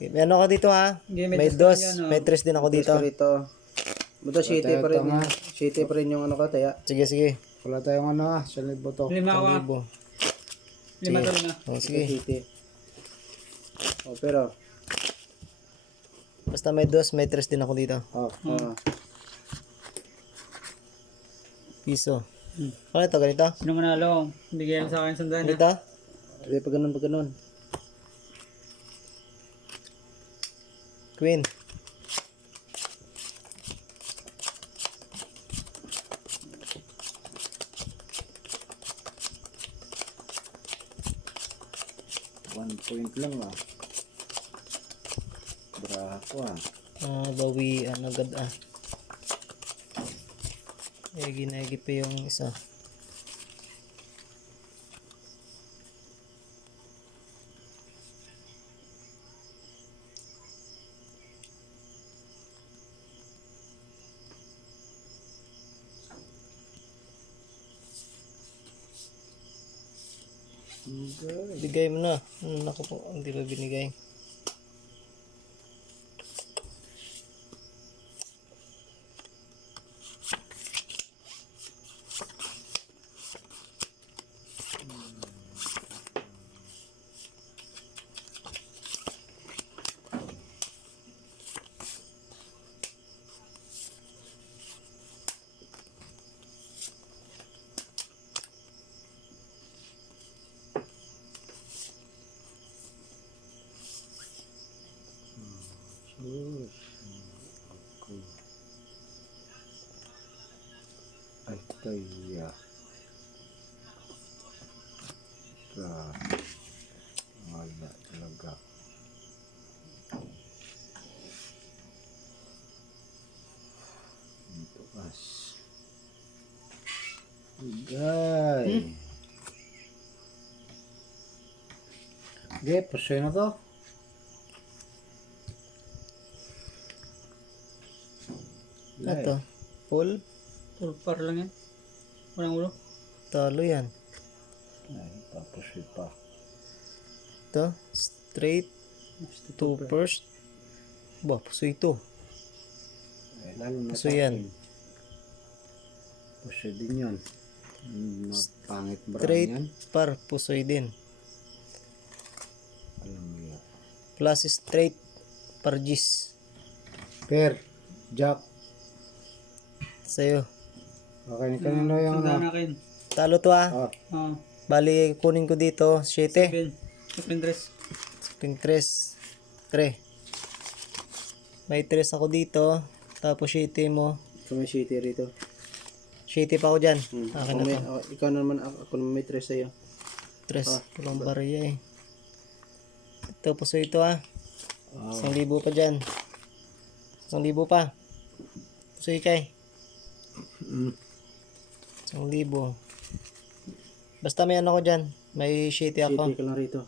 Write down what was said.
May ano ako dito ha? May dos, may tres din ako dito. Buto, shitty pa rin. Shitty pa rin yung ano ka, taya. Sige, sige. Wala tayong ano ha. 1,000 to. 5 ka. 5 to na. Oh, sige. Shitty. Oh, pero. Basta may dos, may tres din ako dito. Piso. Ano ito, ganito? Sino manalo? Bigyan sa akin sandaan. Ganito? Hindi, pag ganun. Queen. Point lang ah. Bravo ah. Bawian agad ah. Egi pa yung isa. Bigay mo na. Naku po, hindi ba binigay? Ay, kaya. Wala talaga. Ito as. Gay. Okay, pusoy na to. Ito. Full. Pulpar lang yan. Walang ulo. Talo yan. Ay, tapos pa. Ito. Straight. Two first. Ba, puso ito. Ay, lalo na Puso yan. Puso din yan. Pangit ba Straight yan? par. Pusoy din. Alam mo yan. Plus straight par gis. Per. Jack. Sa'yo. Okay, kanino yung Sandaan ano? akin. Talo to ah. Oo. Bali, kunin ko dito. 7. 7. 3. Ping 3. 3. May 3 ako dito. Tapos 7 mo. Ito may shitty rito. 7 pa ako dyan. Akin na to. Ikaw naman, ako naman may tres sa'yo. 3. Walang bariya eh. Ito, puso ito ah. 1,000 pa dyan. 1,000 pa. Puso ikay. 1,000. Basta may ano ko dyan. May shitty ako. Shitty ka lang rito.